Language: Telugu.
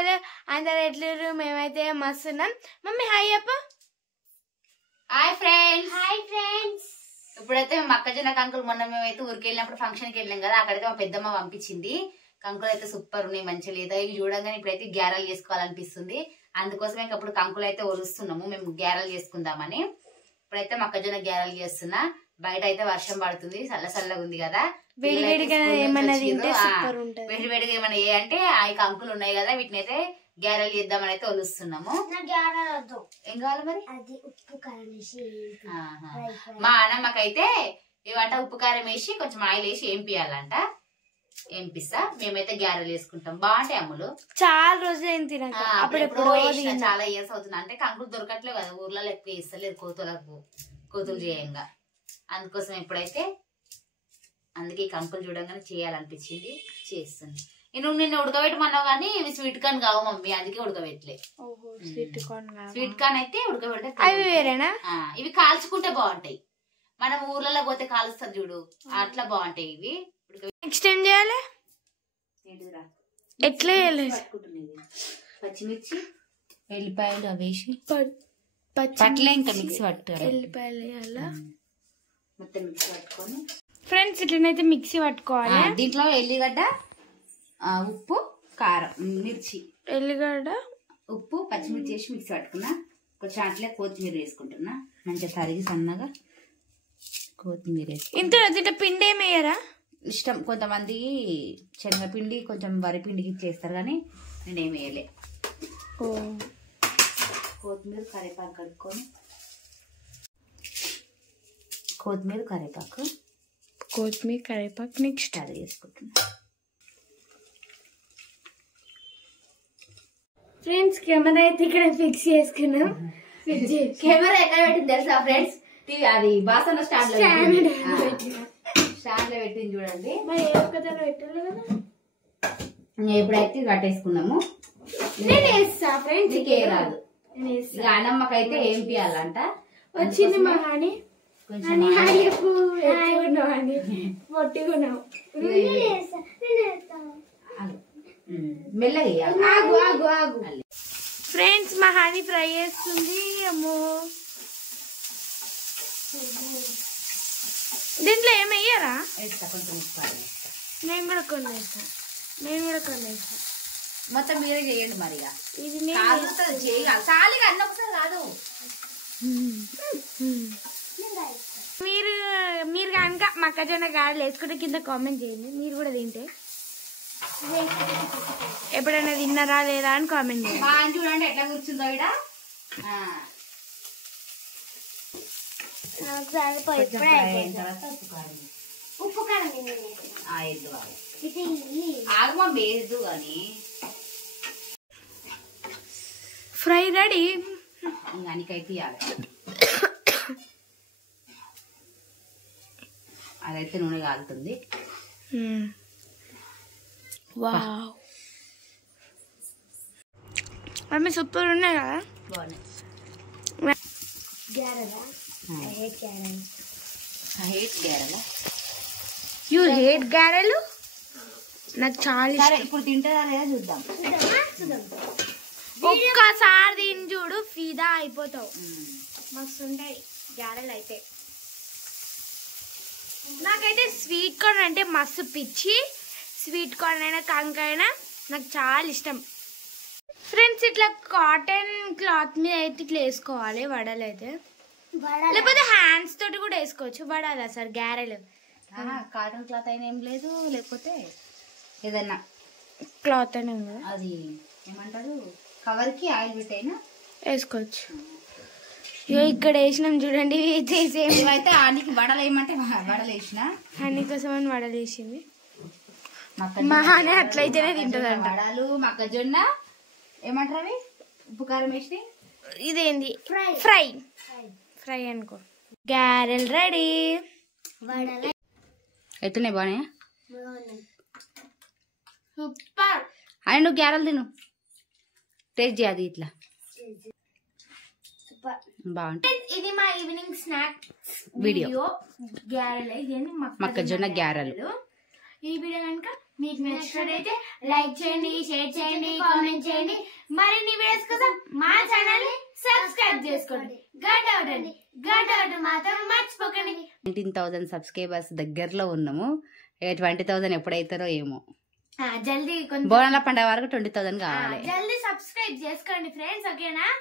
వాళ్ళు అందరు ఎట్లున్నారు? మేమైతే మస్తున్నాం. మమ్మీ హాయ్ చెప్పు. Hi friends. Hi friends. ఇప్పుడైతే మొక్కజొన్న కంకులు మొన్న మేమైతే ఊరికి వెళ్ళినప్పుడు ఫంక్షన్ కి వెళ్ళాం కదా, అక్కడైతే మా పెద్దమ్మ పంపించింది. కంకులు అయితే సూపర్ ఉన్నాయి, మంచిగా లేదా ఇవి చూడంగానే ఇప్పుడైతే గ్యారలు చేసుకోవాలనిపిస్తుంది. అందుకోసమే అప్పుడు కంకులు అయితే ఒలుస్తున్నాము మేము గ్యారలు చేసుకుందామని. ఇప్పుడైతే మొక్కజొన్న గ్యారలు చేస్తున్నా. బయట అయితే వర్షం పడుతుంది, చల్లగా ఉంది కదా. వేడివేడిగా ఏమన్నా ఏ అంటే ఆ కంకులు ఉన్నాయి కదా, వీటిని అయితే గ్యారలు చేద్దామని అయితే ఒలుస్తున్నాము. ఏం కావాలి మరి? మా అన్నమ్మకైతే ఇవంట ఉప్పు కారం వేసి కొంచెం ఆయిల్ వేసి ఏంపియాలంట. ఏంపిస్తా. మేమైతే గ్యారెలు వేసుకుంటాం. బాగుంటాయి అమ్ములు. చాలా రోజులు తినక చాలా ఇయర్స్ అవుతుంది. అంటే కంకులు దొరకట్లేవు కదా ఊర్లలో, ఎక్కువ ఇస్తలేదు కోతులు చేయంగా. అందుకోసం ఇప్పుడైతే అందుకే ఈ కంకులు చూడంగానే చేయాలనిపించింది, చేస్తుంది. నువ్వు నిన్న ఉడకబెట్టమన్నావు కానీ ఇవి స్వీట్ కార్న్ కావు మమ్మీ, అందుకే ఉడకబెట్టలే. స్వీట్ కార్న్ అయితే ఉడకబెడితే అవి వేరేనా? ఇవి కాల్చుకుంటే బాగుంటాయి. మనం ఊర్లలో పోతే కాలుస్తారు చూడు, అట్లా బాగుంటాయి ఇవి. నెక్స్ట్ ఏం చేయాలి? ఎట్లా చేయాలి? పచ్చిమిర్చి ఎల్లిపాయలు అవి వేసి పట్లే ఇంకా మిక్సీ పట్టుకోవాలి. ఎల్లిపాయలు వేయాలా మొత్తం మిక్సీ పట్టుకొని ఫ్రెండ్స్ ఇట్లనైతే మిక్సీ పట్టుకోవాలి. దీంట్లో ఎల్లిగడ్డ, ఉప్పు, కారం, మిర్చి, ఎల్లిగడ్డ, ఉప్పు, పచ్చిమిర్చి వేసి మిక్సీ పట్టుకున్నా. కొంచెం అట్లే కొత్తిమీర వేసుకుంటున్నా, మంచిగా తరిగి సన్నగా కొత్తిమీర వేసుకున్నా. ఇంత పిండి ఏమి వేయరా? ఇష్టం, కొంతమంది శనగపిండి కొంచెం వరిపిండికి చేస్తారు కానీ నేనేం వేయలే. కొత్తిమీర కరివేపాకు కడుక్కొని కొత్తిమీర కరివేపాకు నెక్స్ట్ అది వేసుకుంటున్నా. ఫ్రెండ్స్ కెమెరా అయితే ఇక్కడ ఫిక్స్ చేసుకున్నాం. కెమెరా ఎక్కడ పెట్టింది తెలుసా ఫ్రెండ్స్? అది బాసన స్టాండ్ లో పెట్టింది చూడండి. ఎప్పుడైతే కట్టేసుకున్నాము. రాదు అన్నమ్మకైతే ఏం పియాలంట. వచ్చింది మా హాని. మెల్లగా ఫ్రెండ్స్ మా హాని ఫ్రై చేస్తుంది. అమ్మో దీంట్లో ఏమి వేయరా? నేను కూడా కొన్ని వేస్తా. మొత్తం మీరే చేయండి మరి. ఇది చాలిగా అన్న ఒకసారి కాదు. మీరు కనుక మొక్కజొన్న గారెలు వేసుకుంటే కింద కామెంట్ చేయండి. మీరు కూడా తింటే ఎప్పుడైనా తిన్నారా లేదా అని కామెంట్ చేయండి. చూడండి ఎట్లా కూర్చుందో ఇక్కడ. ఉప్పు కారం ఆగమా వేయద్దు కానీ ఫ్రై రెడీ. అనికైతే అదైతే నూనె కాలుతుంది. వావ్ మమ్మీ సూపర్ ఉన్నాయి కదా. బాగున్నాయి. యూ హేట్ గారెలు? నాకు చాలా ఇష్టం. ఇప్పుడు తింటారా లేదా చూద్దాం. ఒక్కసారి తిని చూడు, ఫిదా అయిపోతావు. మస్తు ఉంటాయి గారెలు అయితే. నాకైతే స్వీట్ కార్న్ అంటే మస్తు పిచ్చి. స్వీట్ కార్న్ అయినా కంకైనా నాకు చాలా ఇష్టం. ఫ్రెండ్స్ ఇట్లా కాటన్ క్లాత్ మీద అయితే ఇట్లా వేసుకోవాలి వడలు అయితే, లేకపోతే హ్యాండ్స్ తోటి కూడా వేసుకోవచ్చు వడాలి సార్ గారెలు. కాటన్ క్లాత్ అయినా ఏం లేదు, లేకపోతే ఏదన్నా క్లాత్ అయినా అది ఏమంటారు కవర్ కి ఆయిల్ పెట్టైనా వేసుకోవచ్చు. ఇక్కడ వేసినాం చూడండి. అయితే ఆనికి వడలు వేయమంటే వడలు వేసిన, హనీ కోసం అని వడలు వేసింది. మహానే అట్లయితేనే తింటదంట. వడలు మొక్కజొన్న ఏమంటారు అవి ఉప్పు కారం వేసి. ఇదేంది ఫ్రై అనుకో. గారెలు రెడీ. ఎత్తున్నాయి బాగున్నాయా? సూపర్. అని నువ్వు గ్యారెలు తిను, టేస్ట్ చేయది ఇట్లా బాగుంటుంది. ఇది మా ఈవినింగ్ స్నాక్ వీడియో. గ్యారెలు, మొక్కజొన్న గ్యారెలు. ఈ వీడియో కనుక మీకు నచ్చినట్లయితే లైక్ చేయండి, షేర్ చేయండి, కామెంట్ చేయండి. మరిన్ని వీడియోస్ కోసం మా ఛానల్ ని సబ్స్క్రైబ్ చేసుకోండి. గంట మాత్రం మర్చిపోకండి. 19,000 సబ్స్క్రైబర్స్ దగ్గరలో ఉన్నాము. 20,000 ఎప్పుడైతారో ఏమో. జల్దీ బోనాల పండుగ వరకు 20,000 కావాలి. జల్దీ సబ్స్క్రైబ్ చేసుకోండి ఫ్రెండ్స్, ఓకేనా?